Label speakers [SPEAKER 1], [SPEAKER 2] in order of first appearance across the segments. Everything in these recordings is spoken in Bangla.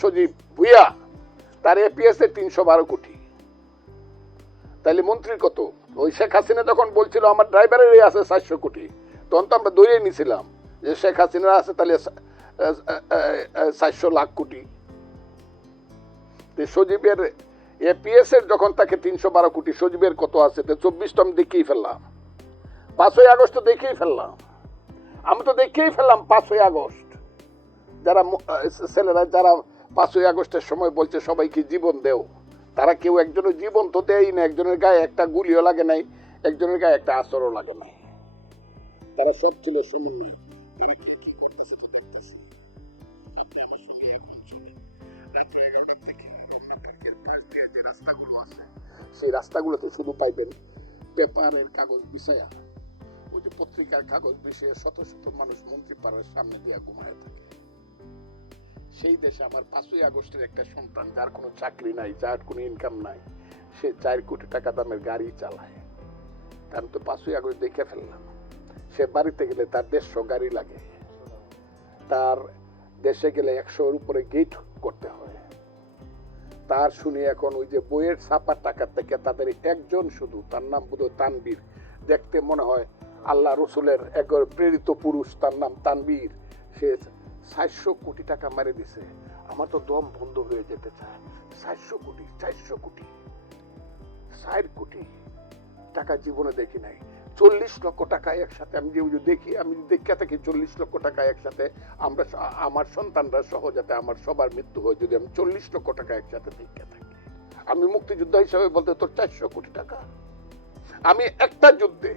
[SPEAKER 1] সজীব, ভুইয়া, তার এপিএস তিনশো বারো কোটি। তাহলে মন্ত্রীর কত? ওই শেখ হাসিনা যখন বলছিল, আমার ড্রাইভারেরই আছে চারশো কোটি, তখন তো আমরা দৌড়িয়ে নিছিলাম যে শেখ হাসিনা আছে তাহলে চারশো লাখ কোটি। সজীবের এপিএস এর যখন তাকে তিনশো বারো কোটি, সজীবের কত আছে? তো চব্বিশটা আমি ফেললাম। পাঁচই আগস্ট তো দেখেই ফেললাম। আমি তো দেখেই ফেললাম পাঁচই আগস্ট। যারা ছেলেরা, যারা পাঁচই আগস্টের সময় বলছে, সবাইকে জীবন দেও। তারা কেউ একজনের জীবন তো দেয়ই না, একজনের গায়ে একটা গুলিও লাগে নাই, একজনের গায়ে একটা আচরও লাগে নাই। তারা সব ছিল সমন্বয় তারা কে কি করতেছে তো দেখতেছে। আপনি আমার সঙ্গে এখন চলুন। রাত্র এগারোটার থেকে যে রাস্তাগুলো আছে, সেই রাস্তাগুলোতে শুধু পাইবেন পেপারের কাগজ বিছায়া। ওই যে পত্রিকার কাগজ বিষয়ে শত শত মানুষ মন্ত্রী পাড়ার সামনে দিয়ে ঘুমায় থাকে। সেই দেশে আমার পাঁচই আগস্টের একটা সন্তান, যার কোনো চাকরি নাই, যার কোনো ইনকাম নাই, সে চার কোটি টাকা দামের গাড়ি চালায়। আমি তো পাঁচই আগস্ট দেখে ফেললাম। সে বাড়িতে গেলে তার দেড়শো গাড়ি লাগে। তার দেশে গেলে একশোর উপরে গেট করতে হয়। তার শুনি এখন ওই যে বইয়ের ছাপার টাকা থেকে তাদের একজন শুধু, তার নাম বোধহয় তানবীর। দেখতে মনে হয় আল্লাহ রসুলের একবার প্রেরিত পুরুষ, তার নাম তানবীর। সে চারশো কোটি টাকা মেরে দিছে। আমার তো দম বন্ধ হয়ে যেতে চায়। চারশো কোটি চারশো কোটি, ষাট কোটি টাকা জীবনে দেখি নাই। চল্লিশ লক্ষ টাকা একসাথে আমি যে দেখি, আমি দেখে থাকি, চল্লিশ লক্ষ টাকা একসাথে আমরা আমার সন্তানরা সহ যাতে আমার সবার মৃত্যু হয়, যদি আমি চল্লিশ লক্ষ টাকা একসাথে দেখে থাকি। আমি মুক্তিযোদ্ধা হিসাবে বলতে তোর চারশো কোটি টাকা। আমি একটা যুদ্ধে,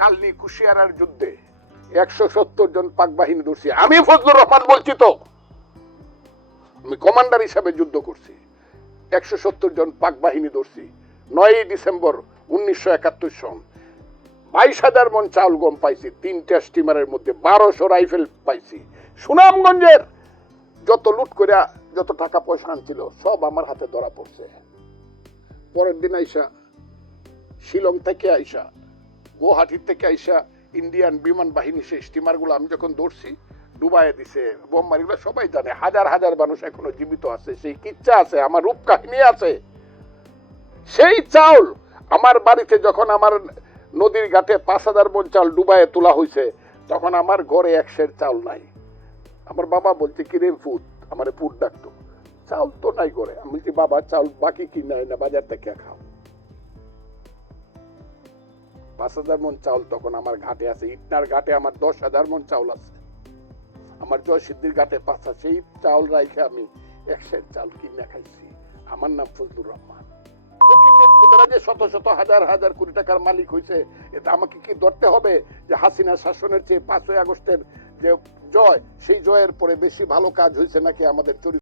[SPEAKER 1] কালনি কুশিয়ারার যুদ্ধে একশো সত্তর জন পাক বাহিনী ধরছি। আমি ফজলুর রহমান বলছি তো। আমি কমান্ডার হিসাবে যুদ্ধ করছি। একশো সত্তর জন পাক বাহিনী ধরছি। নয়ই ডিসেম্বর উনিশশো একাত্তর সন। বাইশ হাজার মন চাউল গম পাইছি, তিনটা স্টিমারের মধ্যে বারোশো রাইফেল পাইছি। সুনামগঞ্জের যত লুট করে যত টাকা পয়সা আনছিল, সব আমার হাতে ধরা পড়ছে। পরের দিন আইসা শিলং থেকে আইসা গুয়াহাটির থেকে আইসা ইন্ডিয়ান বিমান বাহিনী সেই স্টিমারগুলো আমি যখন ধরছি ডুবাইয়ে দিছে বোমবারিগুলো সবাই জানে হাজার হাজার মানুষ এখনও জীবিত আছে সেই কিচ্ছা আছে আমার রূপ কাহিনী আছে সেই চাউল আমার বাড়িতে যখন আমার নদীর ঘাটে পাঁচ হাজার মন চাউল ডুবাইয়ে তোলা হয়েছে তখন আমার ঘরে এক সের চাউল নাই। আমার বাবা বলছে, কি রে ফুট আমার ফুট ডাকতো। চাউল তো নাই করে আমি বলছি, বাবা, চাউল বাকি কি নাই না বাজার থেকে খাও। পাঁচ হাজার মন চাউল তখন আমার ঘাটে আছে। ইটনার ঘাটে আমার দশ হাজার মন চাউল আছে। আমার জয় সিদ্ধির ঘাটে পাঁচ হাজার, সেই চাউল রাইখে আমি এক সের চাউল কিনে খাইছি। আমার নাম ফজলুর রহমান। যে শত শত হাজার হাজার কোটি টাকার মালিক হয়েছে এটা আমাকে কি ধরতে হবে যে হাসিনা শাসনের চেয়ে পাঁচই আগস্টের যে জয়, সেই জয়ের পরে বেশি ভালো কাজ হয়েছে নাকি আমাদের চরিত্র?